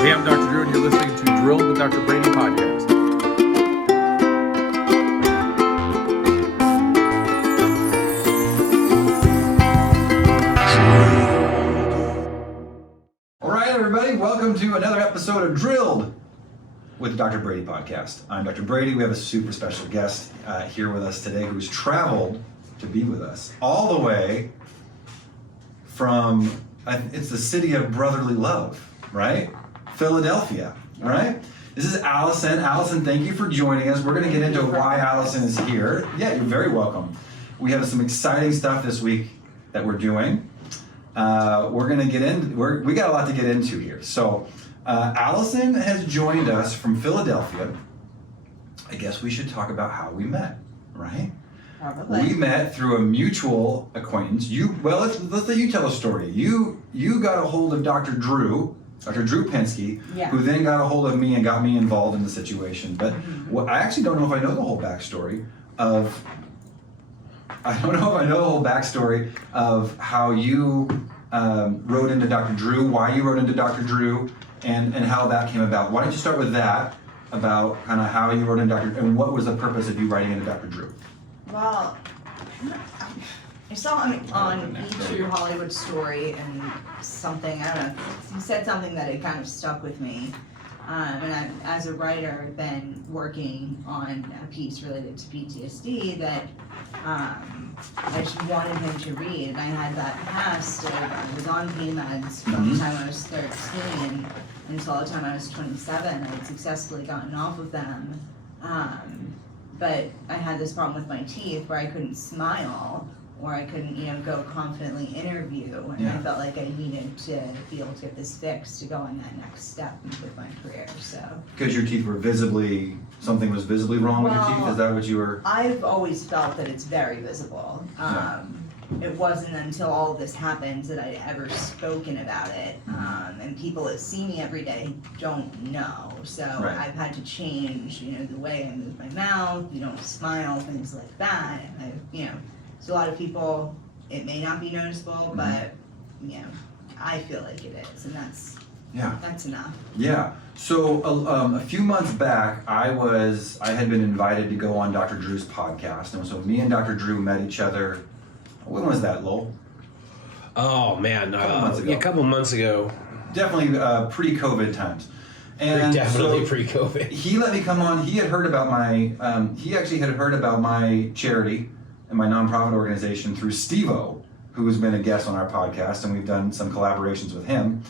Hey, I'm Dr. Drew, and you're listening to Drilled with Dr. Brady Podcast. All right, everybody, welcome to another episode of Drilled with Dr. Brady Podcast. I'm Dr. Brady. We have a super special guest here with us today who's traveled to be with us all the way from, it's the city of brotherly love, right? Philadelphia, right? This is Allison. Allison, thank you for joining us. We're going to get into why Allison is here. Yeah, you're very welcome. We have some exciting stuff this week that we're doing. We're going to get in. We got a lot to get into here. So, Allison has joined us from Philadelphia. I guess we should talk about how we met, right? Probably. We met through a mutual acquaintance. Let's let you tell a story. You got a hold of Dr. Drew Pensky, who then got a hold of me and got me involved in the situation. But I actually don't know if I know the whole backstory of. I don't know if I know the whole backstory of how you wrote into Dr. Drew, why you wrote into Dr. Drew, and how that came about. Why don't you start with that, about kind of how you wrote into Dr. and what was the purpose of you writing into Dr. Drew? Well, I saw him on E! Hollywood Story and something, I don't know, he said something that it kind of stuck with me. And I, as a writer, I've been working on a piece related to PTSD that I just wanted him to read. And I had that past of, I was on pain meds from the time I was 13 until the time I was 27. I had successfully gotten off of them. But I had this problem with my teeth where I couldn't smile, or I couldn't, go confidently interview, and I felt like I needed to be able to get this fixed to go on that next step with my career. So Because your teeth were something was visibly wrong with your teeth? Is that what you were? I've always felt that it's very visible. It wasn't until all of this happened that I'd ever spoken about it, and people that see me every day don't know. So I've had to change, the way I move my mouth, smile, things like that. So a lot of people, it may not be noticeable, but I feel like it is, and that's enough. Yeah. So a few months back, I had been invited to go on Dr. Drew's podcast, and so me and Dr. Drew met each other. When was that, Lowell? Oh man, a couple months ago. Definitely pre-COVID times. And definitely so pre-COVID. He let me come on. He had heard about he actually had heard about my charity and my nonprofit organization through Steve-O, who has been a guest on our podcast, and we've done some collaborations with him.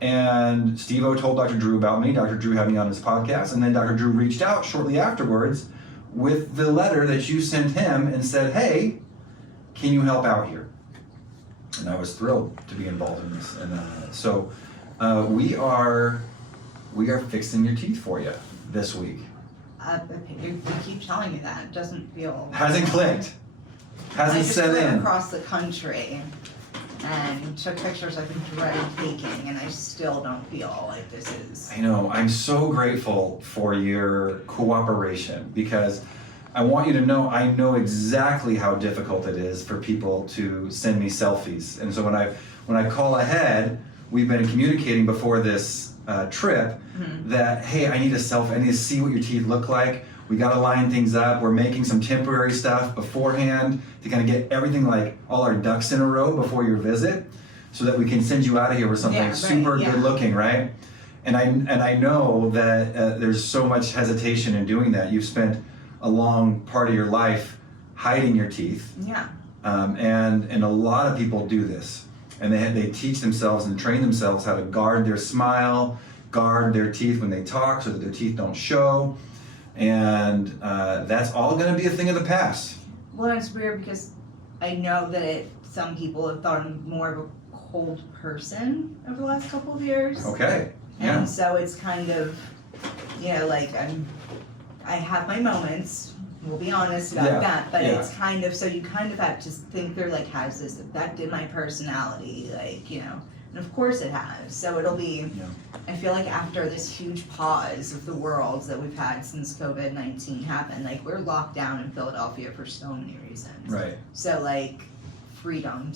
And Steve-O told Dr. Drew about me. Dr. Drew had me on his podcast, and then Dr. Drew reached out shortly afterwards with the letter that you sent him and said, "Hey, can you help out here?" And I was thrilled to be involved in this. And so we are fixing your teeth for you this week. You keep telling me that. It doesn't feel... Hasn't clicked. Hasn't set in. I just went across the country and took pictures I've been dreading taking, and I still don't feel like this is... I know. I'm so grateful for your cooperation, because I want you to know I know exactly how difficult it is for people to send me selfies. And so when I call ahead, we've been communicating before this trip that, hey, I need to see what your teeth look like. We got to line things up. We're making some temporary stuff beforehand to kind of get everything, like all our ducks in a row before your visit, so that we can send you out of here with something super good looking, right? And I know that there's so much hesitation in doing that. You've spent a long part of your life hiding your teeth. Yeah. And a lot of people do this, and they teach themselves and train themselves how to guard their smile, guard their teeth when they talk, so that their teeth don't show. And that's all going to be a thing of the past. Well, it's weird because I know that some people have thought I'm more of a cold person over the last couple of years. Okay. Yeah. And so it's kind of, I have my moments, we'll be honest about that, but it's kind of, so you kind of have to think through, like, has this affected my personality? And of course it has. So it'll be, I feel like after this huge pause of the world that we've had since COVID-19 happened, like, we're locked down in Philadelphia for so many reasons. Right. So, like, freedom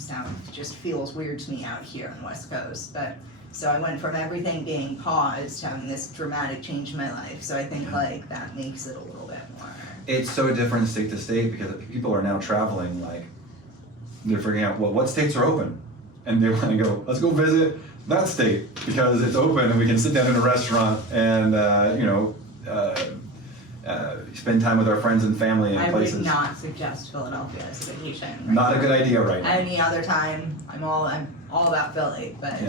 just feels weird to me out here on the West Coast. But So I went from everything being paused to having this dramatic change in my life. So I think like that makes it a little bit more. It's so different state to state because people are now traveling, like, they're figuring out, well, what states are open? And they want to go, let's go visit that state because it's open and we can sit down in a restaurant and, spend time with our friends and family in places. I would not suggest Philadelphia as a vacation. Right Not now. a good idea right now. Any other time, I'm all about Philly, but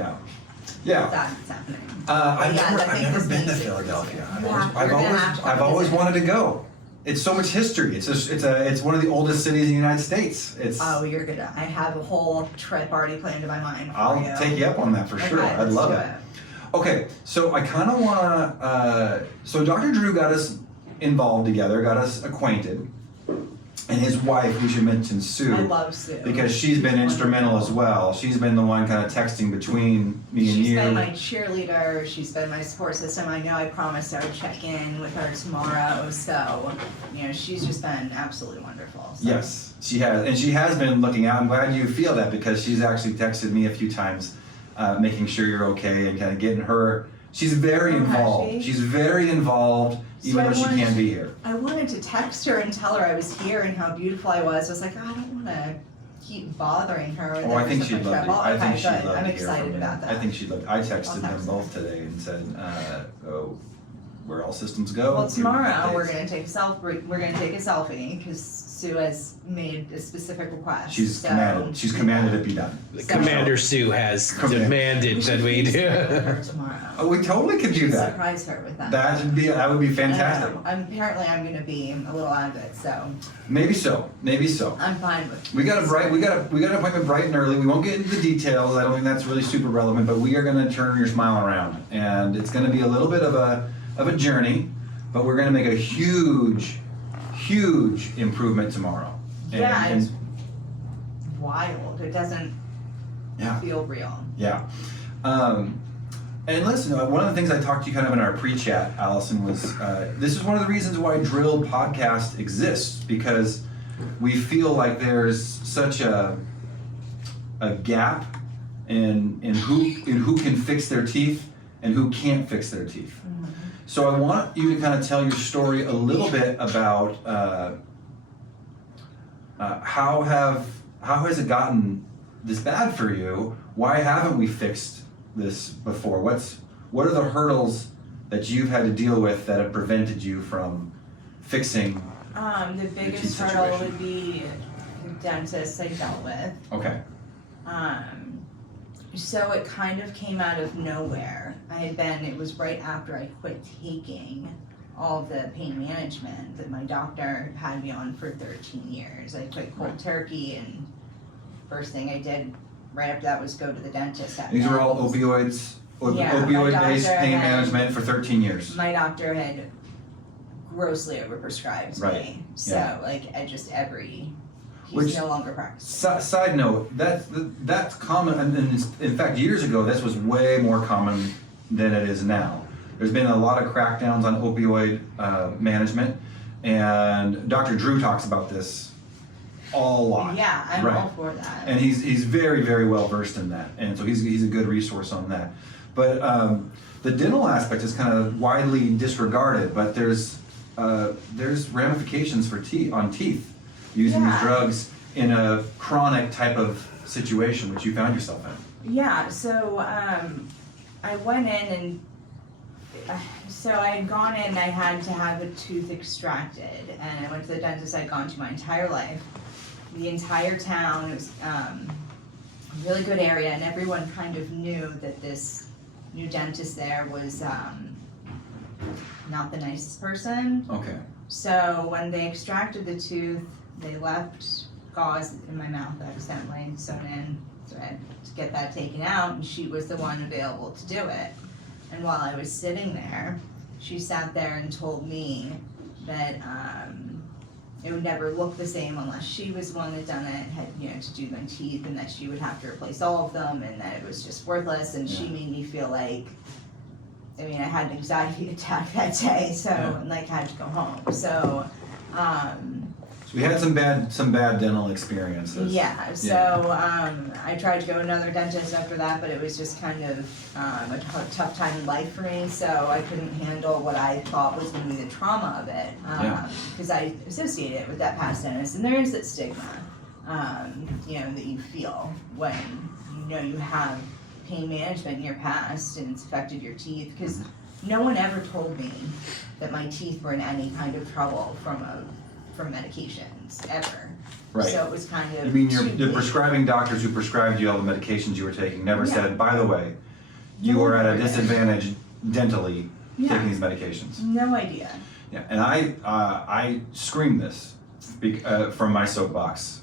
Yeah. that's happening. I've Yeah, I think never this been to makes it Philadelphia. easier. I've always wanted to go. It's so much history. It's one of the oldest cities in the United States. Oh, you're gonna. I have a whole trip already planned in my mind. I'll take you up on that for sure. I'd love it. Okay, so I kind of want to. So Dr. Drew got us involved together, got us acquainted, and his wife, we should mention Sue. I love Sue because she's been instrumental as well. She's been the one kind of texting between me and you. She's been my cheerleader. She's been my support system. I know I promised I would check in with her tomorrow, so she's just been absolutely wonderful. So. Yes, she has, and she has been looking out. I'm glad you feel that because she's actually texted me a few times, making sure you're okay and kind of getting her. She's very involved. She's very involved, even though she can't be here. I wanted to text her and tell her I was here and how beautiful I was. I was like, I don't want to keep bothering her. Oh, I think she'd love it. I think she'd love I'm to hear excited from you. about that. I think she'd love it. I texted them both today and said, where all systems go. Well, tomorrow we're gonna take a selfie because Sue has made a specific request. She's commanded it be done. Commander Sue has demanded that we do. Tomorrow. Oh, we totally could do that. Surprise her with that. That would be fantastic. Apparently, I'm gonna be a little out of it, so. Maybe so. I'm fine with. We got an appointment bright and early. We won't get into the details. I don't think that's really super relevant, but we are gonna turn your smile around, and it's gonna be a little bit of a journey, but we're gonna make a huge improvement tomorrow. It's wild. It doesn't feel real. Yeah. And listen, one of the things I talked to you kind of in our pre-chat, Allison, was this is one of the reasons why Drilled Podcast exists, because we feel like there's such a gap in who can fix their teeth and who can't fix their teeth. Mm-hmm. So I want you to kind of tell your story a little bit about how has it gotten this bad for you? Why haven't we fixed this before? What are the hurdles that you've had to deal with that have prevented you from fixing? The biggest hurdle would be the dentist I dealt with. Okay. So it kind of came out of nowhere. It was right after I quit taking all the pain management that my doctor had me on for 13 years. I quit cold turkey, and first thing I did right after that was go to the dentist. These were all opioids, opioid-based pain management for 13 years. My doctor had grossly overprescribed me. So he's no longer practicing. Side note, that's common, and in fact, years ago, this was way more common than it is now. There's been a lot of crackdowns on opioid management, and Dr. Drew talks about this a lot. Yeah, I'm all for that. And he's very, very well versed in that, and so he's a good resource on that. But the dental aspect is kind of widely disregarded, but there's ramifications for teeth using these drugs in a chronic type of situation, which you found yourself in. Yeah, so I went in and so I had gone in and I had to have a tooth extracted, and I went to the dentist I'd gone to my entire life. The entire town, it was a really good area, and everyone kind of knew that this new dentist there was not the nicest person. Okay. So when they extracted the tooth, they left gauze in my mouth accidentally sewn in, so I had to get that taken out, and she was the one available to do it. And while I was sitting there, she sat there and told me that it would never look the same unless she was the one that done it, had to do my teeth, and that she would have to replace all of them, and that it was just worthless. And she made me feel like, I had an anxiety attack that day, so I had to go home. So So we had some bad dental experiences. Yeah, so I tried to go to another dentist after that, but it was just kind of a tough time in life for me, so I couldn't handle what I thought was going to be the trauma of it, because I associate it with that past dentist, and there is that stigma, that you feel when you have pain management in your past and it's affected your teeth, because no one ever told me that my teeth were in any kind of trouble from medications ever. Right. So it was kind of. You mean the prescribing doctors who prescribed you all the medications you were taking never said, by the way, you are at a disadvantage dentally taking these medications? No idea. Yeah, and I scream this from my soapbox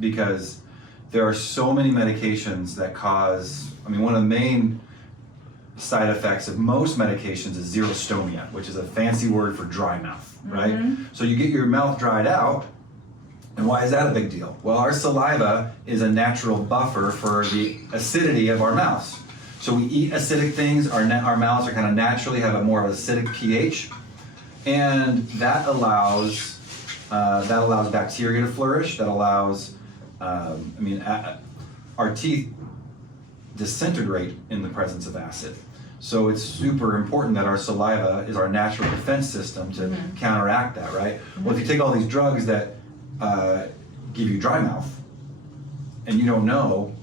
because there are so many medications that cause. I mean, one of the main side effects of most medications is xerostomia, which is a fancy word for dry mouth, right? Mm-hmm. So you get your mouth dried out, and why is that a big deal? Well, our saliva is a natural buffer for the acidity of our mouths. So we eat acidic things, our mouths are kind of naturally have a more of acidic pH, and that allows bacteria to flourish, that allows, our teeth disintegrate in the presence of acid. So it's super important that our saliva is our natural defense system to counteract that, right? Well, if you take all these drugs that give you dry mouth, and you don't know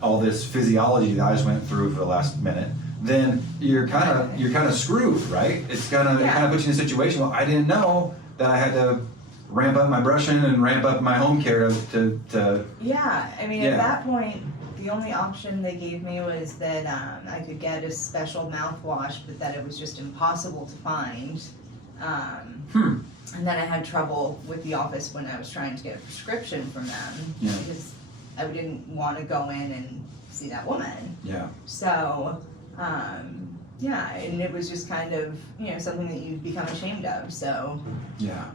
all this physiology that I just went through for the last minute, then you're kind of screwed, right? It kind of puts you in a situation. Well, I didn't know that I had to ramp up my brushing and ramp up my home care to. Yeah, I mean, at that point, the only option they gave me was that I could get a special mouthwash, but that it was just impossible to find. And then I had trouble with the office when I was trying to get a prescription from them because I didn't want to go in and see that woman. Yeah. So, and it was just kind of, something that you become ashamed of, so. Yeah.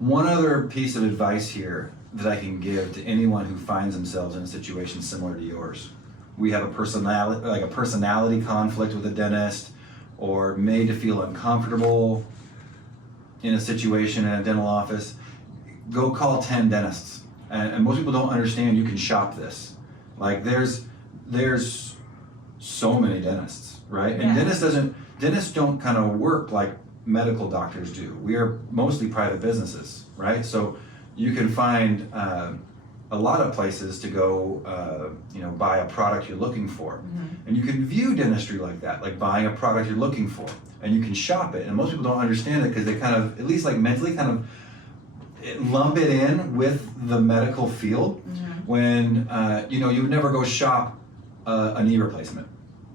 One other piece of advice here that I can give to anyone who finds themselves in a situation similar to yours. We have a personality conflict with a dentist, or made to feel uncomfortable in a situation in a dental office. Go call 10 dentists. And most people don't understand you can shop this. Like there's so many dentists, right? And dentists don't kind of work like medical doctors do. We are mostly private businesses, right? So you can find a lot of places to go, buy a product you're looking for. And you can view dentistry like that, like buying a product you're looking for. And you can shop it. And most people don't understand it because they kind of, at least like mentally, kind of lump it in with the medical field. When, you would never go shop a knee replacement.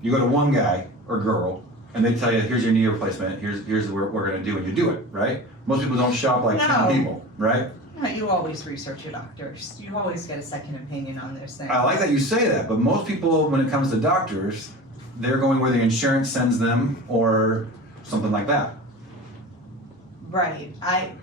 You go to one guy or girl, and they tell you, here's your knee replacement, here's what we're gonna do, and you do it, right? Most people don't shop like 10 people, right? No, you always research your doctors. You always get a second opinion on those things. I like that you say that, but most people, when it comes to doctors, they're going where the insurance sends them or something like that. Right. I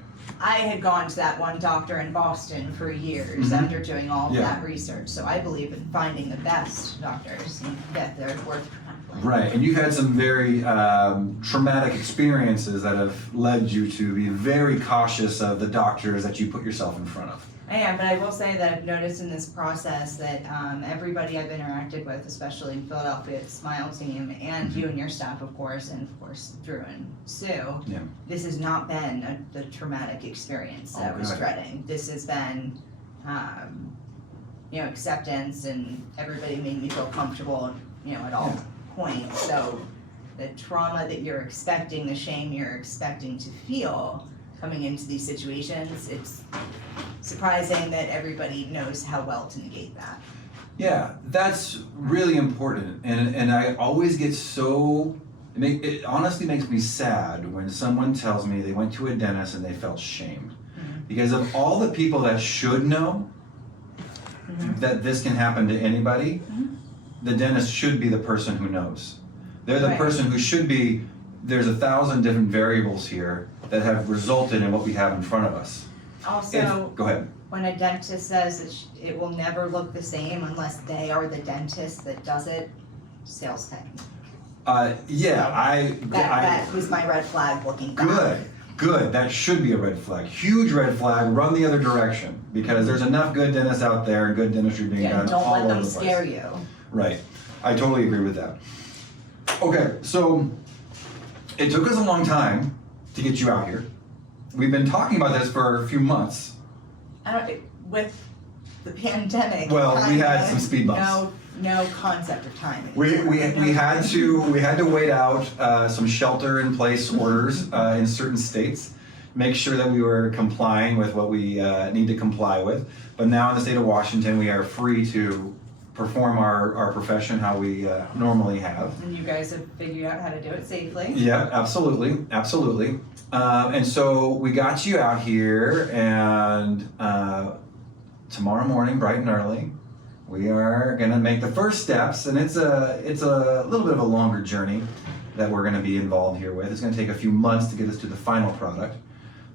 had gone to that one doctor in Boston for years after doing all of that research, so I believe in finding the best doctors and that they're worth traveling. Right, and you've had some very traumatic experiences that have led you to be very cautious of the doctors that you put yourself in front of. I am, but I will say that I've noticed in this process that everybody I've interacted with, especially in Philadelphia at Smile Team, and you and your staff, of course, and of course Drew and Sue, this has not been the traumatic experience that I was dreading. This has been, acceptance, and everybody made me feel comfortable, at all points. So the trauma that you're expecting, the shame you're expecting to feel coming into these situations, it's surprising that everybody knows how well to negate that. Yeah, that's really important, and I always get so, it honestly makes me sad when someone tells me they went to a dentist and they felt shamed. Because of all the people that should know that this can happen to anybody, the dentist should be the person who knows. They're the person who should be, there's 1,000 different variables here that have resulted in what we have in front of us. Also, go ahead. When a dentist says it will never look the same unless they are the dentist that does it, sales technique. That was my red flag looking back. Good. That should be a red flag. Huge red flag. Run the other direction because there's enough good dentists out there and good dentistry being done don't all let over them the place. scare you. Right. I totally agree with that. Okay, so it took us a long time to get you out here. We've been talking about this for a few months. With the pandemic. Well, we had kinda some speed bumps. No concept of timing. We had to wait out some shelter-in-place orders in certain states, make sure that we were complying with what we need to comply with. But now in the state of Washington, we are free to perform our profession how we normally have. And you guys have figured out how to do it safely. Yeah, absolutely. And so we got you out here, and tomorrow morning, bright and early, we are gonna make the first steps, and it's a little bit of a longer journey that we're gonna be involved here with. It's gonna take a few months to get us to the final product,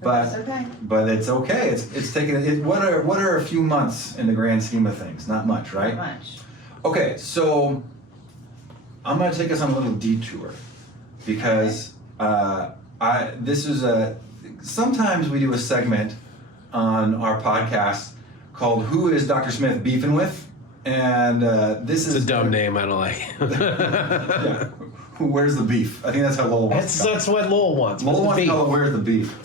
That's okay. but it's okay. It's taking what are a few months in the grand scheme of things? Not much, right? Not much. Okay, so I'm gonna take us on a little detour because sometimes we do a segment on our podcast called "Who is Dr. Smith Beefing With?" And this It's is a dumb name. I don't like it. Yeah. Where's the beef? I think that's how Lowell wants. That's what Lowell wants. Lowell What's wants the to beef? know where's the beef.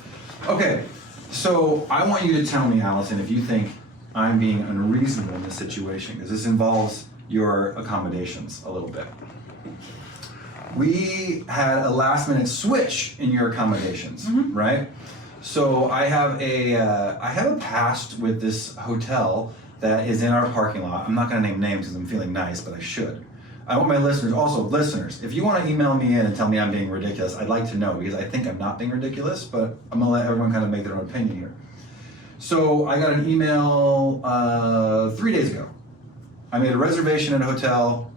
Okay, so I want you to tell me, Allison, if you think I'm being unreasonable in this situation, because this involves your accommodations a little bit. We had a last-minute switch in your accommodations, right? So I have a past with this hotel that is in our parking lot. I'm not going to name names because I'm feeling nice, but I should. I want my listeners, if you want to email me in and tell me I'm being ridiculous, I'd like to know because I think I'm not being ridiculous, but I'm going to let everyone kind of make their own opinion here. So I got an email 3 days ago. I made a reservation at a hotel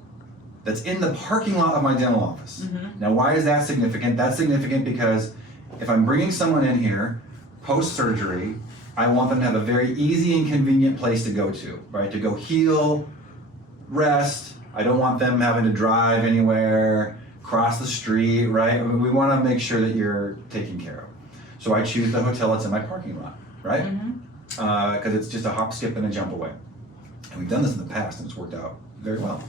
that's in the parking lot of my dental office. Now, why is that significant? That's significant because if I'm bringing someone in here post-surgery, I want them to have a very easy and convenient place to go to, right? To go heal, rest. I don't want them having to drive anywhere, cross the street, right? I mean, we want to make sure that you're taken care of. So I choose the hotel that's in my parking lot, right? Because it's just a hop, skip, and a jump away. And we've done this in the past, and it's worked out very well.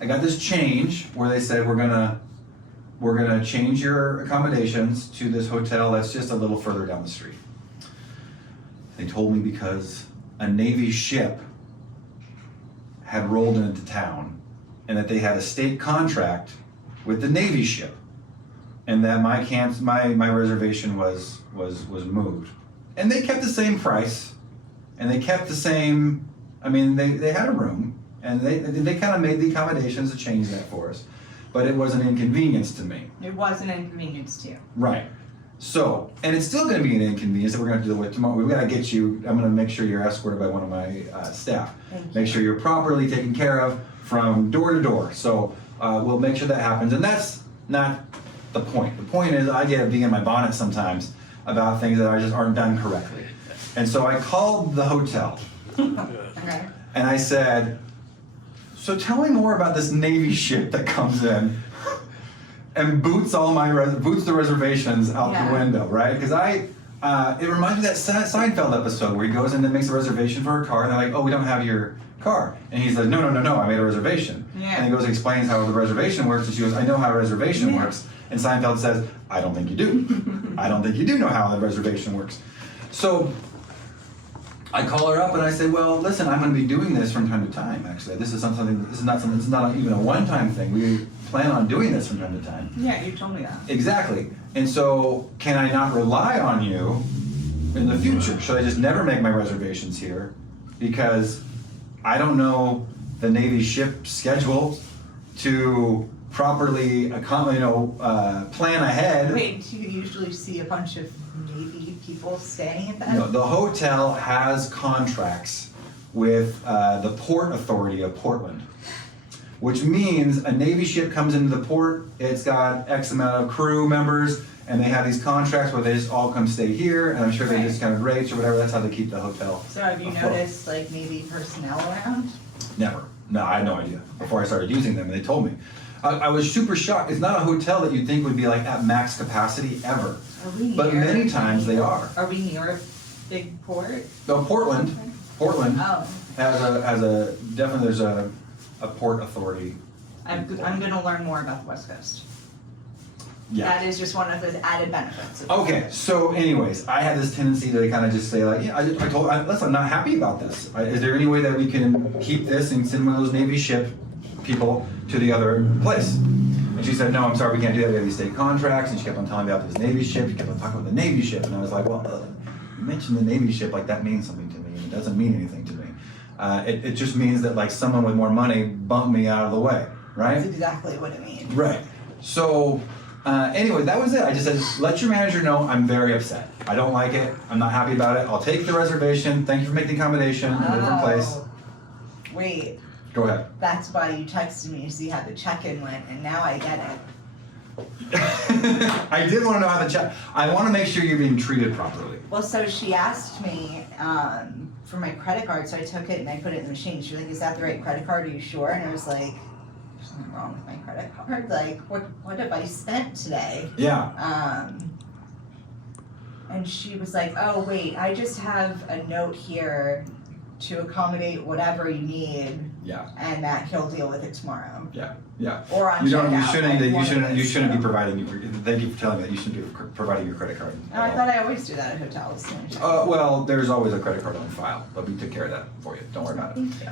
I got this change where they said we're gonna change your accommodations to this hotel that's just a little further down the street. They told me because a Navy ship had rolled into town and that they had a state contract with the Navy ship and that my reservation was moved. And they kept the same price and they kept the same, I mean, they had a room and they kind of made the accommodations to change that for us. But it was an inconvenience to me. It was an inconvenience to you. Right. So, and it's still going to be an inconvenience that we're going to deal with tomorrow. We've got to get you, I'm going to make sure you're escorted by one of my staff. Make sure you're properly taken care of from door to door. So we'll make sure that happens. And that's not the point. The point is I get being in my bonnet sometimes about things that just aren't done correctly. And so I called the hotel. Okay. And I said, so tell me more about this Navy ship that comes in and boots the reservations out the window, right? Because it reminds me of that Seinfeld episode where he goes in and makes a reservation for a car, and they're like, "Oh, we don't have your car," and he's like, "No, I made a reservation." Yeah. And he goes and explains how the reservation works, and she goes, "I know how a reservation works," and Seinfeld says, "I don't think you do. I don't think you do know how the reservation works." So I call her up and I say, "Well, listen, I'm going to be doing this from time to time. Actually, this is not even a one-time thing. We plan on doing this from time to time." Yeah, you told me that. Exactly. And so, can I not rely on you in the future? Should I just never make my reservations here because I don't know the Navy ship schedule to properly, plan ahead? Wait, do you usually see a bunch of Navy people staying at that? No, the hotel has contracts with the Port Authority of Portland, which means a Navy ship comes into the port, it's got X amount of crew members, and they have these contracts where they just all come stay here, and I'm sure they discounted rates or whatever, that's how they keep the hotel. So have you afloat. noticed Navy personnel around? Never. No, I had no idea before I started using them, and they told me. I was super shocked. It's not a hotel that you'd think would be like at max capacity ever. Are we But near- many times they are. Are we near a big port? No, Portland Oh, has a definitely there's a port authority. I'm gonna learn more about the West Coast. Yeah. That is just one of the added benefits. Okay, so anyways, I have this tendency to kind of just say like, yeah, listen, I'm not happy about this. Is there any way that we can keep this and send one of those Navy ship people to the other place? And she said, no, I'm sorry, we can't do that. We have these state contracts. And she kept on telling me about this Navy ship. She kept on talking about the Navy ship. And I was like, well, you mentioned the Navy ship, like that means something to me. And it doesn't mean anything to me. It just means that like someone with more money bumped me out of the way, right? That's exactly what it means. Right. So, anyway, that was it. I just said, let your manager know I'm very upset. I don't like it. I'm not happy about it. I'll take the reservation. Thank you for making the accommodation in a different place. Wait, Go ahead. that's why you texted me to see how the check-in went, and now I get it. I did want to know how the check. I want to make sure you're being treated properly. Well, so she asked me for my credit card, so I took it and I put it in the machine. She was like, is that the right credit card? Are you sure? And I was like, there's something wrong with my credit card. Like, what have I spent today? Yeah. And she was like, oh, wait, I just have a note here to accommodate whatever you need, Yeah. and that he'll deal with it tomorrow. Yeah. Yeah. Or on You don't. You checkout, shouldn't. like one of You those, shouldn't be so. providing. Thank you for telling me that. You shouldn't be providing your credit card. Oh, I thought I always do that at hotels. Well, there's always a credit card on file, but we took care of that for you. Don't worry about it. Thank you.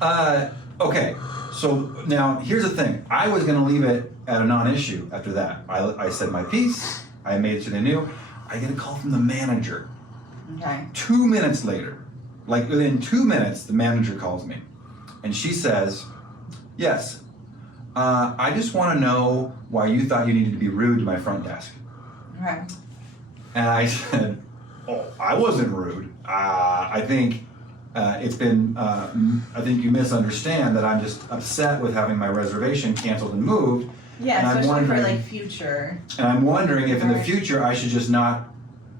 Yeah. Okay. So now here's the thing. I was going to leave it at a non-issue after that. I said my piece. I made sure they knew. I get a call from the manager. Okay. 2 minutes later, like within 2 minutes, the manager calls me, and she says, "Yes, I just want to know why you thought you needed to be rude to my front desk." Okay. And I said, "Oh, I wasn't rude. I think it's been. I think you misunderstand that I'm just upset with having my reservation canceled and moved. Yeah, And I'm especially for wondering- like future. And I'm wondering if in the Right. future I should just not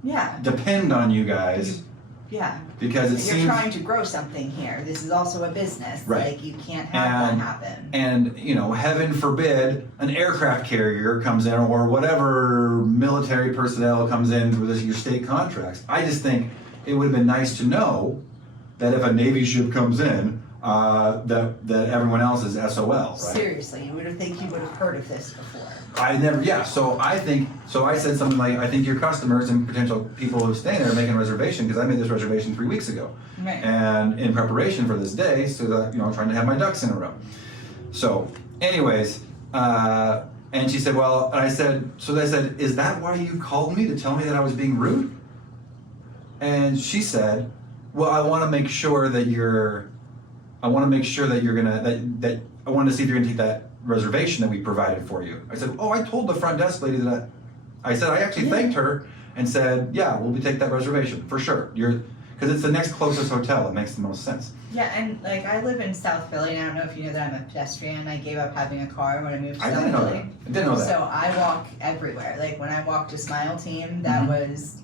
Yeah. depend on you guys Yeah. because it You're seems." trying to grow something here. This is also a business. Right. Like you can't have And- that happen. And heaven forbid, an aircraft carrier comes in or whatever military personnel comes in through your state contracts. I just think it would have been nice to know that if a Navy ship comes in, that everyone else is SOL, right? Seriously, you would have think you would have heard of this before. So I said something like, I think your customers and potential people who stay there are making a reservation because I made this reservation 3 weeks ago. Right. And in preparation for this day, so that, I'm trying to have my ducks in a row. So, anyways, and she said, well, and I said, is that why you called me, to tell me that I was being rude? And she said, well, I want to make sure that you're gonna, that I wanted to see if you're gonna take that reservation that we provided for you. I said, oh, I told the front desk lady that, I actually thanked her and said, yeah, we'll take that reservation, for sure. Because it's the next closest hotel, it makes the most sense. Yeah, and like I live in South Philly, and I don't know if you know that I'm a pedestrian. I gave up having a car when I moved to I South didn't know Philly. that. I didn't know that. So I walk everywhere. Like when I walked to Smile Team, that Mhm. was,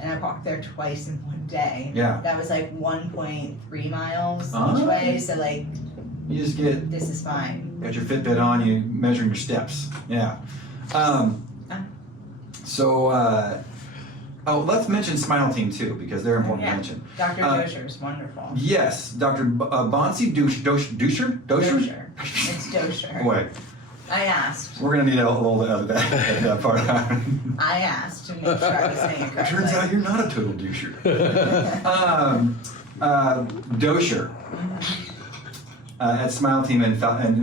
and I walked there twice in one day. Yeah. That was like 1.3 miles Oh. each way. So like You just got this is fine. your Fitbit on, you measuring your steps. Yeah. Let's mention Smile Team too, because they're important to mention. Dr. Dosher is wonderful. Yes, Dr. Bonsi Dosher? Dosher. It's Dosher. Wait, I asked. we're gonna need a little that part out. I asked to make sure I was saying it correctly. Turns out you're not a total doucher. Dosher at Smile Team in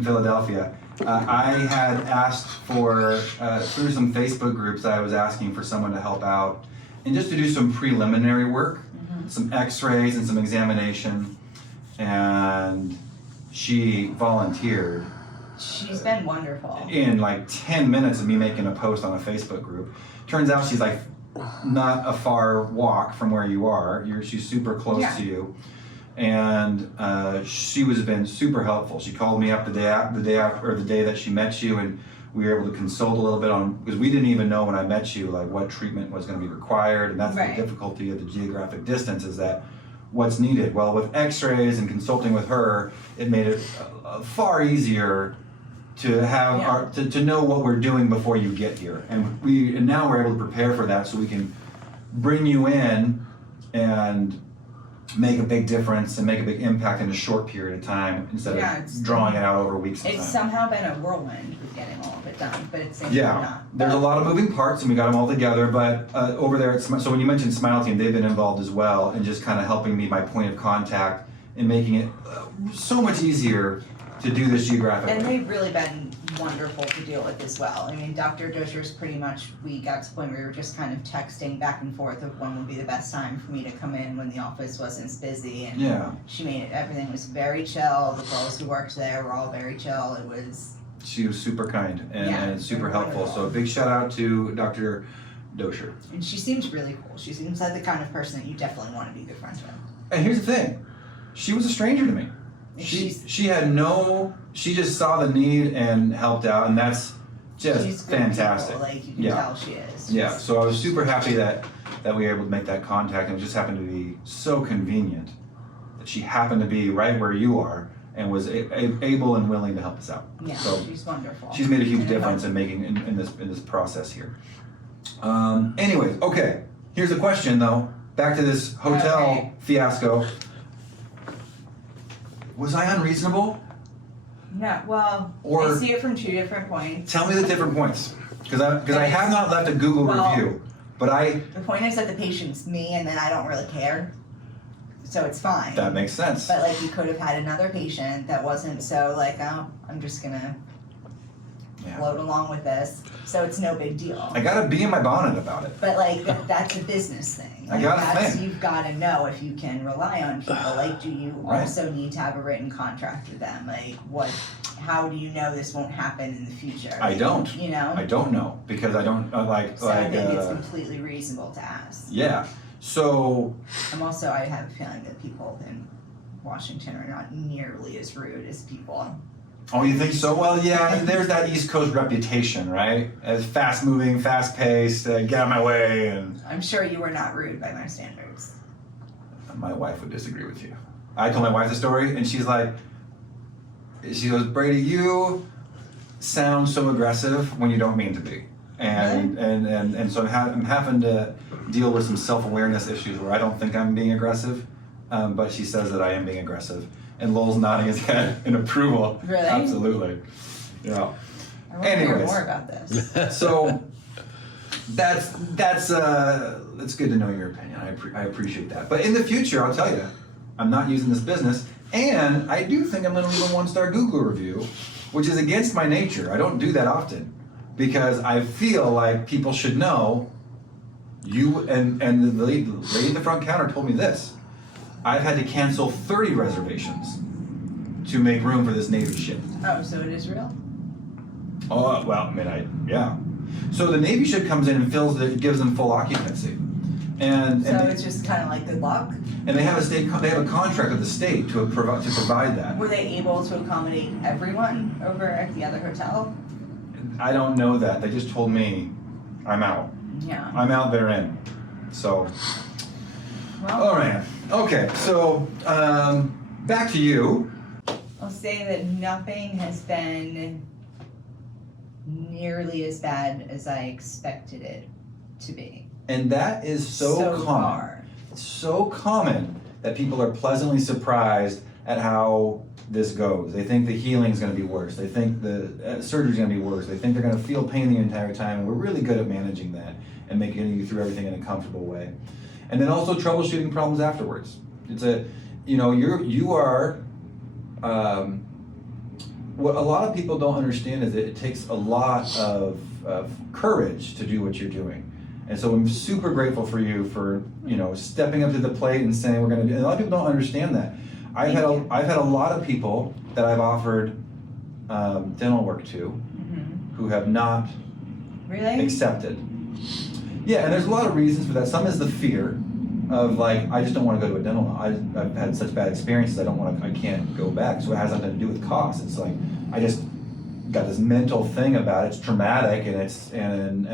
Philadelphia. I had asked for, through some Facebook groups, I was asking for someone to help out and just to do some preliminary work, some x-rays and some examination, and she volunteered She's been wonderful. in like 10 minutes of me making a post on a Facebook group. Turns out she's like not a far walk from where you are. She's super close to you. And she has been super helpful. She called me up the day that she met you, and we were able to consult a little bit on, because we didn't even know when I met you like what treatment was going to be required, and that's Right. the difficulty of the geographic distance, is that what's needed. Well, with X-rays and consulting with her, it made it far easier to have Yeah. to know what we're doing before you get here, and now we're able to prepare for that, so we can bring you in and make a big difference and make a big impact in a short period of time instead of drawing it out over weeks of time. It's somehow been a whirlwind with getting all of it done, but it's not. There's a lot of moving parts, and we got them all together. But over there at so when you mentioned Smile Team, they've been involved as well, and just kind of helping me my point of contact and making it so much easier to do this geographically. And they've really been wonderful to deal with as well. I mean, Dr. Dosher's pretty much, we got to the point where we were just kind of texting back and forth of when would be the best time for me to come in when the office wasn't as busy. And she made it, everything was very chill. The girls who worked there were all very chill. She was super kind and super helpful. Wonderful. So a big shout out to Dr. Dosher. And she seems really cool. She seems like the kind of person that you definitely want to be good friends with. And here's the thing, she was a stranger to me. She had she just saw the need and helped out, and that's just fantastic. People, like you can tell she is. Yeah, so I was super happy that we were able to make that contact, and it just happened to be so convenient that she happened to be right where you are and was able and willing to help us out. Yeah, so she's wonderful. She's made a huge difference in making in this process here. Anyways, okay. Here's a question though. Back to this hotel fiasco. Was I unreasonable? No, well, I see it from two different points. Tell me the different points, because I have not left a Google review, but The point is that the patient's me, and then I don't really care, so it's fine. That makes sense. But like, you could have had another patient that wasn't so like, oh, I'm just gonna float along with this, so it's no big deal. I gotta be in my bonnet about it. But like, that's a business thing. Like, you've got to know if you can rely on people. Like, do you also need to have a written contract with them? Like, how do you know this won't happen in the future? I don't. You know? I don't know, because I don't So I think it's completely reasonable to ask. Yeah. So. I have a feeling that people in Washington are not nearly as rude as people. Oh, you think so? Well, yeah, there's that East Coast reputation, right? As fast-moving, fast-paced, get out of my way, and... I'm sure you were not rude by my standards. My wife would disagree with you. I told my wife the story, and she goes, Brady, you sound so aggressive when you don't mean to be. And so I'm having to deal with some self-awareness issues where I don't think I'm being aggressive, but she says that I am being aggressive. And Lowell's nodding his head in approval. Really? Absolutely. Yeah. I want to hear more about this. So that's good to know your opinion. I appreciate that. But in the future, I'll tell you, I'm not using this business, and I do think I'm going to leave a 1-star Google review, which is against my nature. I don't do that often because I feel like people should know. You and the lady at the front counter told me this. I've had to cancel 30 reservations to make room for this Navy ship. Oh, so it is real? Oh, well, I mean, yeah. So the Navy ship comes in and gives them full occupancy. And it's just kind of like good luck? And they have a contract with the state to provide that. Were they able to accommodate everyone over at the other hotel? I don't know that. They just told me I'm out. Yeah. I'm out, they're in. So, well, all right. Okay, so back to you. I'll say that nothing has been nearly as bad as I expected it to be. And that is so common. Far. It's so common that people are pleasantly surprised at how this goes. They think the healing is going to be worse. They think the surgery is going to be worse. They think they're going to feel pain the entire time. And we're really good at managing that and making you through everything in a comfortable way. And then also troubleshooting problems afterwards. It's you are. What a lot of people don't understand is that it takes a lot of courage to do what you're doing. And so I'm super grateful for you for stepping up to the plate and saying we're going to do. And a lot of people don't understand that. I've had a lot of people that I've offered dental work to who have not accepted. Yeah, and there's a lot of reasons for that. Some is the fear of like, I just don't want to go to a dental. I've had such bad experiences. I can't go back. So it has nothing to do with cost. It's like I just got this mental thing about it. It's traumatic, and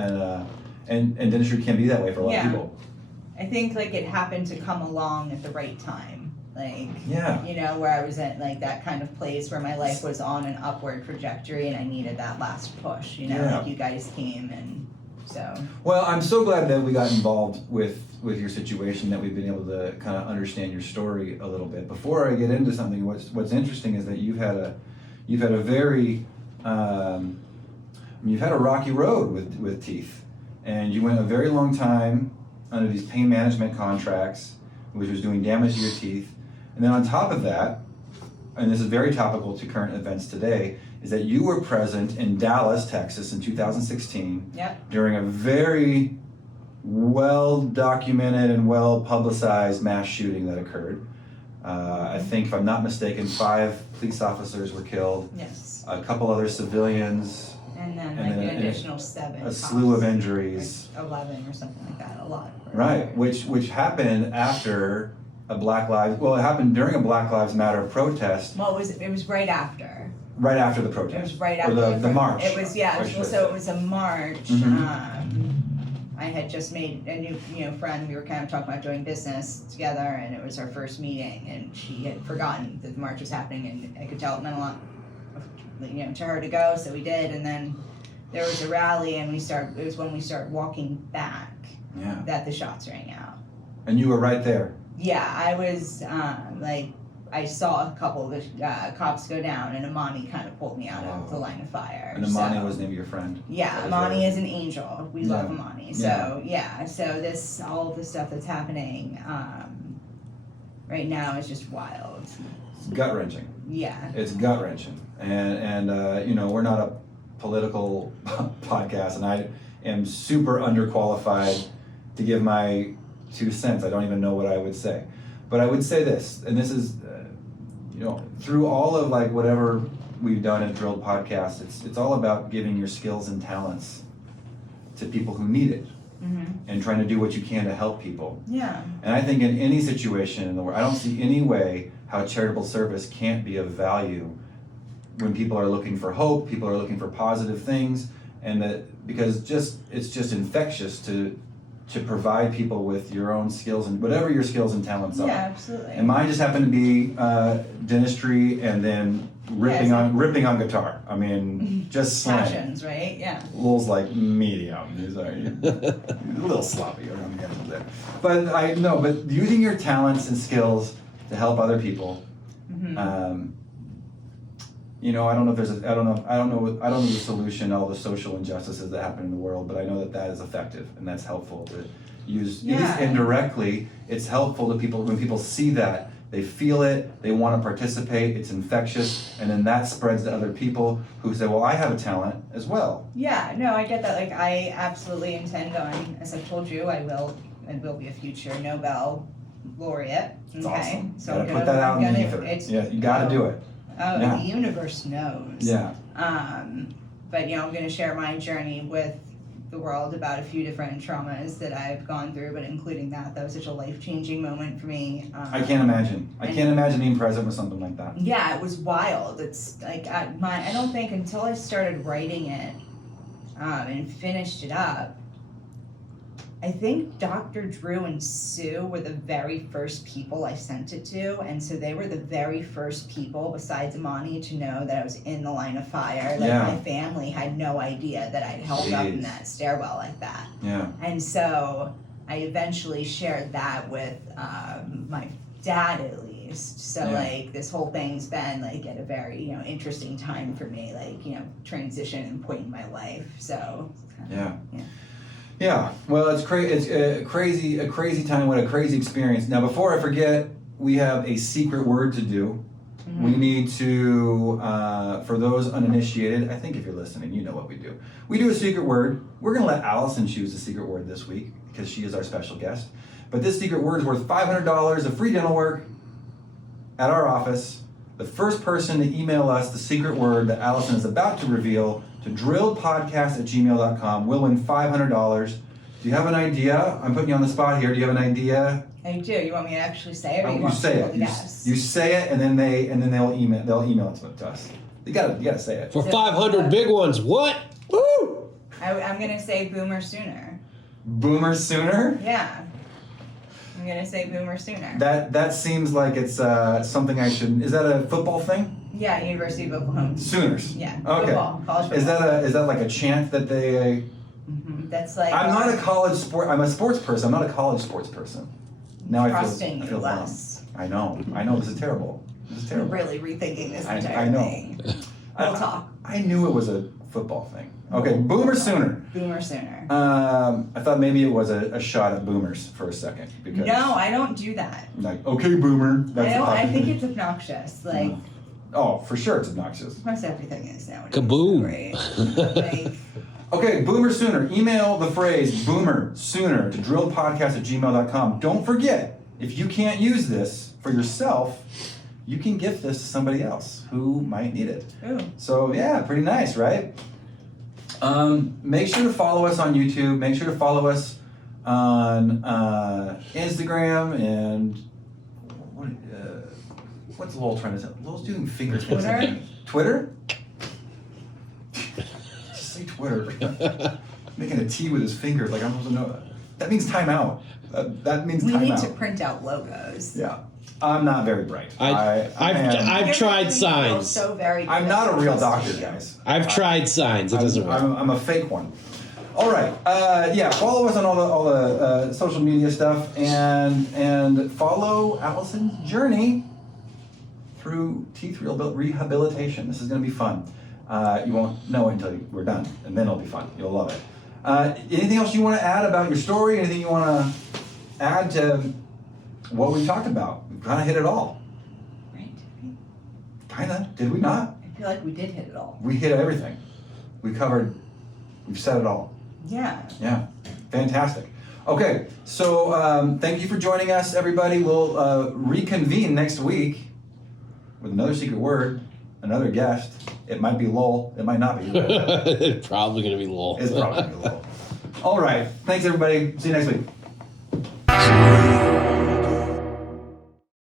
dentistry can be that way for a lot of people. I think like it happened to come along at the right time. like, Yeah. you know, where I was at like that kind of place where my life was on an upward trajectory and I needed that last push, you know, Yeah. like you guys came and so. Well, I'm so glad that we got involved with your situation, that we've been able to kind of understand your story a little bit. Before I get into something, what's interesting is that you've had a very you've had a rocky road with teeth, and you went a very long time under these pain management contracts, which was doing damage to your teeth. And then on top of that, and this is very topical to current events today, is that you were present in Dallas, Texas in 2016 Yep. during a very well documented and well publicized mass shooting that occurred. I think, if I'm not mistaken, 5 police officers were killed, Yes. a couple other civilians, And then and like then an additional 7. a slew of cops, injuries. or 11 or something like that, a lot. Right, which happened after a it happened during a Black Lives Matter protest, Well, it was right after. right after the It protest. was right Or after. the march. It was, yeah, I should so say. it was a march. Mhm. I had just made a new, friend. We were kind of talking about doing business together, and it was our first meeting, and she had forgotten that the march was happening, and I could tell it meant a lot, to her to go, so we did, and then there was a rally, and it was when we started walking back Yeah, that the shots rang out. and you were right there. Yeah, I was, I saw a couple of the cops go down, and Amani kind of pulled me out of the line of fire. And Amani so. was the name of your friend. Yeah, That was Amani there. is an angel. We love Amani. So so all of the stuff that's happening right now is just wild. It's gut wrenching. Yeah. It's gut wrenching, and we're not a political podcast, and I am super underqualified to give my 2 cents. I don't even know what I would say, but I would say this, and this is, through all of like whatever we've done at Drilled Podcast, it's all about giving your skills and talents to people who need it, and trying to do what you can to help people. Yeah. And I think in any situation in the world, I don't see any way how charitable service can't be of value when people are looking for hope, people are looking for positive things, and that because it's just infectious to provide people with your own skills and whatever your skills and talents are. Yeah, absolutely. And mine just happened to be dentistry and then ripping on guitar. I mean, just slang. Passions, right? Yeah. Lil's like medium. He's like a little sloppy around the edges there. But using your talents and skills to help other people. I don't know if there's I don't know the solution, all the social injustices that happen in the world, but I know that is effective and that's helpful to use. At least indirectly, it's helpful to people when people see that. They feel it, they want to participate, it's infectious, and then that spreads to other people who say, well, I have a talent as well. Yeah, no, I get that. Like, I absolutely intend on, as I told you, I will be a future Nobel laureate. It's okay? awesome. So You gotta put that out in the ether. Yeah, you gotta do it. Oh, Yeah. the universe knows. Yeah. But I'm going to share my journey with the world about a few different traumas that I've gone through, but including that was such a life-changing moment for me. I can't imagine. I can't imagine being present with something like that. Yeah, it was wild. It's like I don't think until I started writing it and finished it up, I think Dr. Drew and Sue were the very first people I sent it to, and so they were the very first people, besides Amani, to know that I was in the line of fire. Like, my family had no idea that I'd held up in that stairwell like that. Yeah. And so I eventually shared that with my dad, at least. So like this whole thing's been like at a very interesting time for me, like transition and point in my life. So yeah. Well, it's a crazy time. What a crazy experience. Now, before I forget, we have a secret word to do. We need to, for those uninitiated, I think if you're listening, you know what we do. We do a secret word. We're going to let Allison choose the secret word this week because she is our special guest. But this secret word is worth $500 of free dental work at our office. The first person to email us the secret word that Allison is about to reveal to drilledpodcast@gmail.com will win $500. Do you have an idea? I'm putting you on the spot here. Do you have an idea? I do. You want me to actually say it, or you You want say people it. to guess? You say it, and then they'll email it to us. You gotta say it. For 500 big ones, what? Woo! I'm gonna say Boomer Sooner. Boomer Sooner. Yeah. I'm gonna say Boomer Sooner. That seems like it's something I should. Is that a football thing? Yeah, University of Oklahoma. Sooners. Yeah. Okay. Football, college football. Is that like a chant that they? That's like. I'm not a college sport. I'm a sports person. I'm not a college sports person. Now Trusting I feel you bummed. less. I know. This is terrible. This is You're terrible. really rethinking this entire I know. thing. We'll talk. I knew it was a football thing. Okay, Boomer Sooner. Boomer Sooner. I thought maybe it was a shot at boomers for a second because. No, I don't do that. Like, okay, boomer. That's I think it's obnoxious. Like, Oh, for sure, it's obnoxious. most everything is nowadays. Kaboom. Right? Like, Okay, Boomer Sooner. Email the phrase Boomer Sooner to drilledpodcast@gmail.com. Don't forget, if you can't use this for yourself, you can gift this to somebody else who might need it. ooh. So yeah, pretty nice, right? Make sure to follow us on YouTube. Make sure to follow us on Instagram and what's Lowell trying to say? Lowell's doing fingers. Twitter? Twitter? Just say Twitter. Making a T with his fingers, like I'm supposed to know. That means timeout. That means We timeout. need to print out logos. Yeah, I'm not very bright. I've tried signs. So very I'm good not a at real trusting doctor, you. guys. I've tried signs. It doesn't work. I'm a fake one. All right. Yeah. Follow us on all the social media stuff and follow Allison's journey through teeth rehabilitation. This is going to be fun. You won't know it until we're done, and then it'll be fun. You'll love it. Anything else you want to add about your story? Anything you want to add to what we talked about? We kind of hit it all. Right. Kind of. Did we not? I feel like we did hit it all. We hit everything. We've said it all. Yeah. Yeah, fantastic. Okay, so thank you for joining us, everybody. We'll reconvene next week with another secret word, another guest. It might be Lowell. It might not be. It's probably gonna be Lowell. It's probably going to be Lowell. All right, thanks, everybody. See you next week.